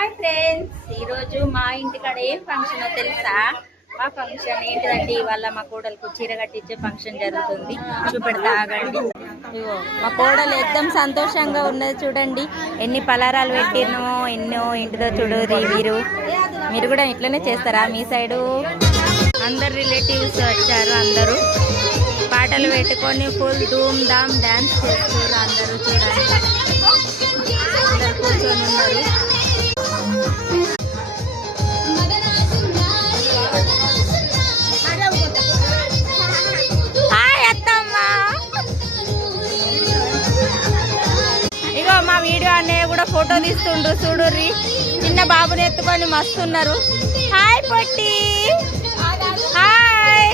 Hi friends, ఈరోజు మా ఇంటికాడ ఏం ఫంక్షన్ తెలుసా? మా ఫంక్షన్ ఏంటిదంటే ఇవాళ మా కోడలకు చీర కట్టించే ఫంక్షన్ జరుగుతుంది. చూపెడతా ఆగండి. ఇగో మా కోడలు ఎएकदम సంతోషంగా ఉన్నది. చూడండి ఎన్ని పలారాలు పెట్టినో ఎన్నో ఇంటిదో చూడరి. మీరు కూడా ఇట్లనే చేస్తారా? మీ సైడు అందరు రిలేటివ్స్ వచ్చారు. అందరూ పాటలు పెట్టుకొని ఫుల్ ధూమ్ ధామ్ డాన్స్ చేస్తారు. అందరూ చూడండి, అందరు కూర్చొని ఉన్నారు. ఇగో మా వీడియో అన్నయ్య కూడా ఫోటో తీస్తుండ్రు. చూడుర్రి, చిన్న బాబుని ఎత్తుకొని మస్తున్నారు. హాయ్ పొట్టి, హాయ్.